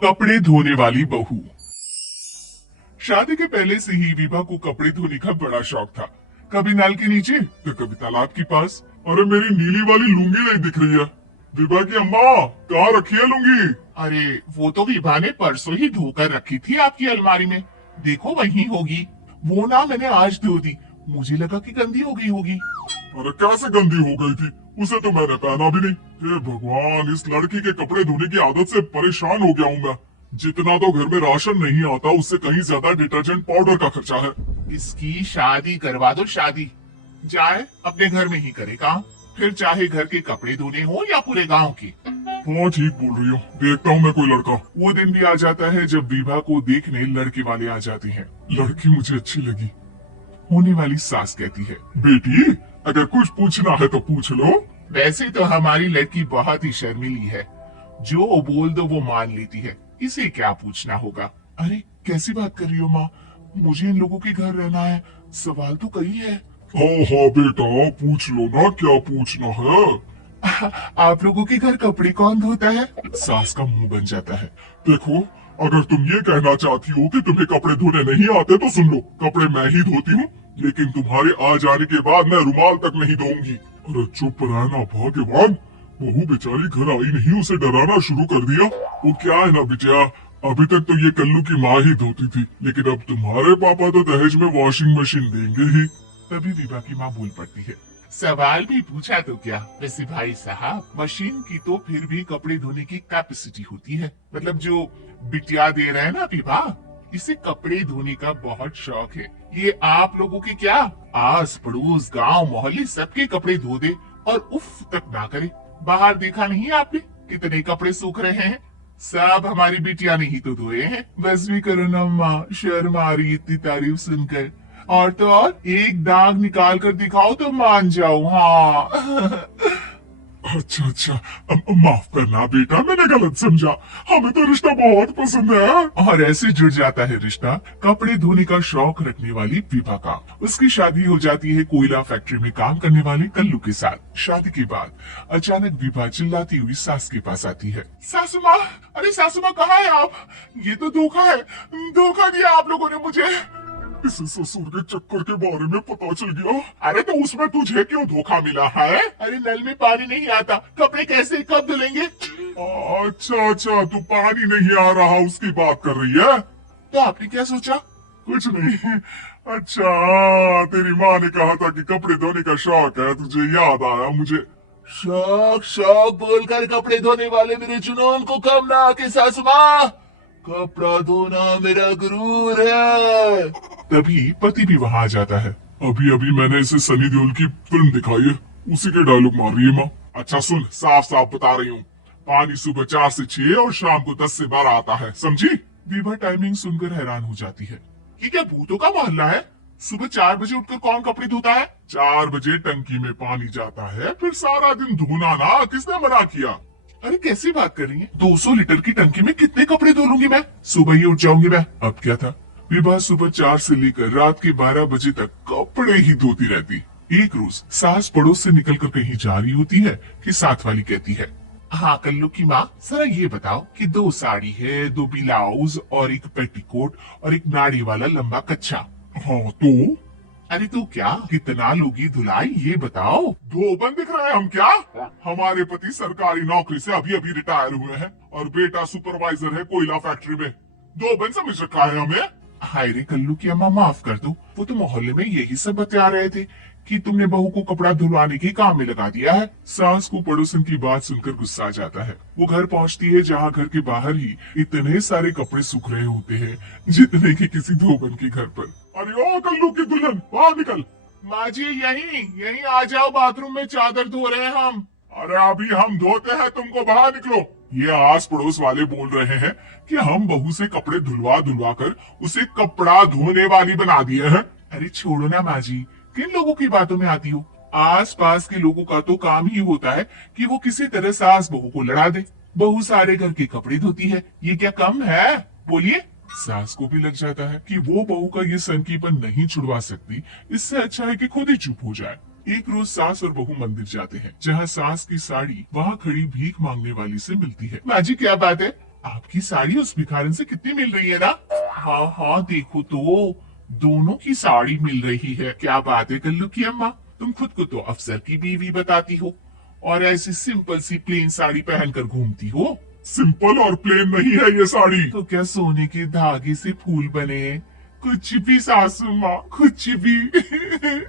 कपड़े धोने वाली बहू। शादी के पहले से ही विभा को कपड़े धोने का बड़ा शौक था। कभी नल के नीचे तो कभी तालाब के पास। अरे मेरी नीली वाली लुंगी नहीं दिख रही है। विभा की अम्मा, कहाँ रखी है लुंगी? अरे वो तो विभा ने परसों ही धोकर रखी थी आपकी अलमारी में। देखो वहीं होगी। वो ना मैंने आज धो दी, मुझे लगा कि गंदी हो गई होगी। अरे कैसे गंदी हो गई थी? उसे तो मैंने पहना भी नहीं। हे भगवान, इस लड़की के कपड़े धोने की आदत से परेशान हो गया हूँ मैं। जितना तो घर में राशन नहीं आता, उससे कहीं ज्यादा डिटर्जेंट पाउडर का खर्चा है। इसकी शादी करवा दो, शादी जाए अपने घर में ही करे काम, फिर चाहे घर के कपड़े धोने हो या पूरे गांव के। हाँ ठीक बोल रही हो। देखता हूँ मैं कोई लड़का। वो दिन भी आ जाता है जब विभा को देखने लड़के वाले आ जाते हैं। लड़की मुझे अच्छी लगी। होने वाली सास कहती है, बेटी अगर कुछ पूछना है तो पूछ लो। वैसे तो हमारी लड़की बहुत ही शर्मीली है, जो बोल दो वो मान लेती है, इसे क्या पूछना होगा। अरे कैसी बात कर रही हो माँ? मुझे इन लोगों के घर रहना है, सवाल तो कई है। हाँ हाँ बेटा, पूछ लो ना, क्या पूछना है। आप लोगों के घर कपड़े कौन धोता है? सास का मुंह बन जाता है। देखो, अगर तुम ये कहना चाहती हो कि तुम्हें कपड़े धोने नहीं आते तो सुन लो, कपड़े मैं ही धोती हूँ, लेकिन तुम्हारे आ जाने के बाद मैं रुमाल तक नहीं धोऊंगी। अरे चुप रहना भाग्यवान। बहू बेचारी घर आई नहीं, उसे डराना शुरू कर दिया। वो क्या है ना बिटिया, अभी तक तो ये कल्लू की माँ ही धोती थी, लेकिन अब तुम्हारे पापा तो दहेज में वॉशिंग मशीन देंगे ही। तभी विभा की माँ बोल पड़ती है, सवाल भी पूछा तो क्या। वैसे भाई साहब, मशीन की तो फिर भी कपड़े धोने की कैपेसिटी होती है। मतलब जो बिटिया दे रहे हैं ना विभा, इसे कपड़े धोने का बहुत शौक है। ये आप लोगों के क्या, आस पड़ोस गांव मोहल्ले सबके कपड़े धो दे और उफ तक ना करे। बाहर देखा नहीं आपने कितने कपड़े सूख रहे हैं? सब हमारी बिटिया ने ही तो धोए हैं। बस भी करो ना माँ, शर्म आ रही इतनी तारीफ सुनकर। और तो और एक दाग निकाल कर दिखाओ तो मान जाओ। हाँ अच्छा अच्छा, माफ करना बेटा, मैंने गलत समझा। हमें तो रिश्ता बहुत पसंद है। और ऐसे जुड़ जाता है रिश्ता कपड़े धोने का शौक रखने वाली विभा का। उसकी शादी हो जाती है कोयला फैक्ट्री में काम करने वाले कल्लू के साथ। शादी के बाद अचानक विभा चिल्लाती हुई सास के पास आती है, सासू माँ, अरे सासू माँ कहाँ है आप? ये तो धोखा है, धोखा दिया आप लोगों ने मुझे। इसे ससुर के चक्कर के बारे में पता चल गया। अरे तो उसमें तुझे क्यों धोखा मिला है? अरे नल में पानी नहीं आता, कपड़े कैसे कब धुलेंगे? अच्छा अच्छा, तू पानी नहीं आ रहा उसकी बात कर रही है? तो आपने क्या सोचा? कुछ नहीं। अच्छा, तेरी माँ ने कहा था कि कपड़े धोने का शौक है, तुझे याद आया मुझे। शौक शौक बोलकर कपड़े धोने वाले मेरे जुनून को कम ना आके सासू माँ, कपड़ा धोना मेरा गुरूर है। तभी पति भी वहाँ आ जाता है। अभी अभी मैंने इसे सनी देओल की फिल्म दिखाई है, उसी के डायलॉग मार रही है माँ। अच्छा सुन, साफ साफ बता रही हूँ, पानी सुबह 4 से 6 और शाम को 10 से 12 आता है, समझी? विभा टाइमिंग सुनकर हैरान हो जाती है। ये क्या भूतों का मोहल्ला है? सुबह 4 बजे उठकर कौन कपड़े धोता है? 4 बजे टंकी में पानी जाता है, फिर सारा दिन धोना ना, किसने मना किया? अरे कैसी बात कर रही है? 200 लीटर की टंकी में कितने कपड़े धो लूंगी मैं? सुबह ही उठ जाऊंगी मैं। अब क्या था, विभा सुबह 4 से लेकर रात के 12 बजे तक कपड़े ही धोती रहती। एक रोज सास पड़ोस से निकलकर कहीं जा रही होती है कि साथ वाली कहती है, हाँ कल्लू की माँ, जरा ये बताओ कि 2 साड़ी है, 2 ब्लाउज और एक पेटीकोट और एक नाड़ी वाला लंबा कच्छा। हाँ तो? अरे तो क्या, कितना लोगी धुलाई ये बताओ। धोबन दिख रहे हैं हम क्या? हमारे पति सरकारी नौकरी से अभी अभी रिटायर हुए हैं और बेटा सुपरवाइजर है कोयला फैक्ट्री में। धोबन समझ रखा है हमें? हाय रे कल्लू की अम्मा, माफ कर दो, वो तो मोहल्ले में यही सब बता रहे थे कि तुमने बहू को कपड़ा धुलवाने के काम में लगा दिया है। सास को पड़ोसन की बात सुनकर गुस्सा आ जाता है। वो घर पहुंचती है जहां घर के बाहर ही इतने सारे कपड़े सूख रहे होते हैं जितने कि किसी धोबन के घर पर। अरे ओ कल्लू की दुल्हन, बाहर निकल। माँ जी यहीं आ जाओ, बाथरूम में चादर धो रहे हैं हम। अरे अभी हम धोते हैं, तुमको बाहर निकलो। ये आस पड़ोस वाले बोल रहे हैं कि हम बहू से कपड़े धुलवा धुलवा कर उसे कपड़ा धोने वाली बना दिए हैं। अरे छोड़ो ना माँ जी, किन लोगों की बातों में आती हो? आस पास के लोगों का तो काम ही होता है कि वो किसी तरह सास बहू को लड़ा दे। बहू सारे घर के कपड़े धोती है, ये क्या कम है? बोलिए। सास को भी लग जाता है कि वो बहू का ये संकीपन नहीं छुड़वा सकती, इससे अच्छा है कि खुद ही चुप हो जाए। एक रोज सास और बहू मंदिर जाते हैं, जहाँ सास की साड़ी वहाँ खड़ी भीख मांगने वाली से मिलती है। माँ जी क्या बात है, आपकी साड़ी उस भिखारन से कितनी मिल रही है ना? हाँ हाँ, देखो तो दोनों की साड़ी मिल रही है। क्या बात है कल्लू की अम्मा, तुम खुद को तो अफसर की बीवी बताती हो और ऐसी सिंपल सी प्लेन साड़ी पहनकर घूमती हो। सिंपल और प्लेन नहीं है ये साड़ी। तो क्या सोने के धागे से फूल बने हैं? कुछ भी सासू माँ, कुछ भी।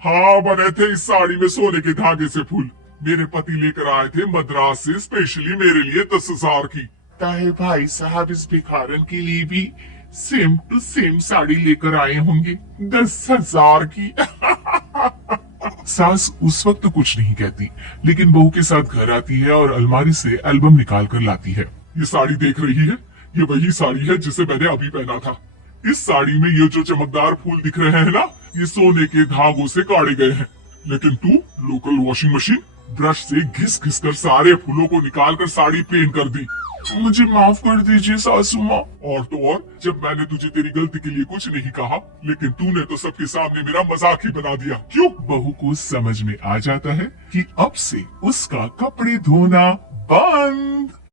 हाँ, बने थे इस साड़ी में सोने के धागे से फूल। मेरे पति लेकर आए थे मद्रास से स्पेशली मेरे लिए 10,000 की। ताहे भाई साहब इस भिखारन के लिए भी सेम टू सेम साड़ी लेकर आए होंगे 10,000 की। सास उस वक्त तो कुछ नहीं कहती, लेकिन बहू के साथ घर आती है और अलमारी से एल्बम निकाल कर लाती है। ये साड़ी देख रही है, ये वही साड़ी है जिसे मैंने अभी पहना था। इस साड़ी में ये जो चमकदार फूल दिख रहे हैं ना, ये सोने के धागों से काटे गए हैं। लेकिन तू लोकल वॉशिंग मशीन ब्रश से घिस घिस कर सारे फूलों को निकाल कर साड़ी प्लेन कर दी। मुझे माफ कर दीजिए सासू माँ। और तो और, जब मैंने तुझे तेरी गलती के लिए कुछ नहीं कहा, लेकिन तूने तो सबके सामने मेरा मजाक ही बना दिया। क्यों? बहू को समझ में आ जाता है कि अब से उसका कपड़े धोना बंद।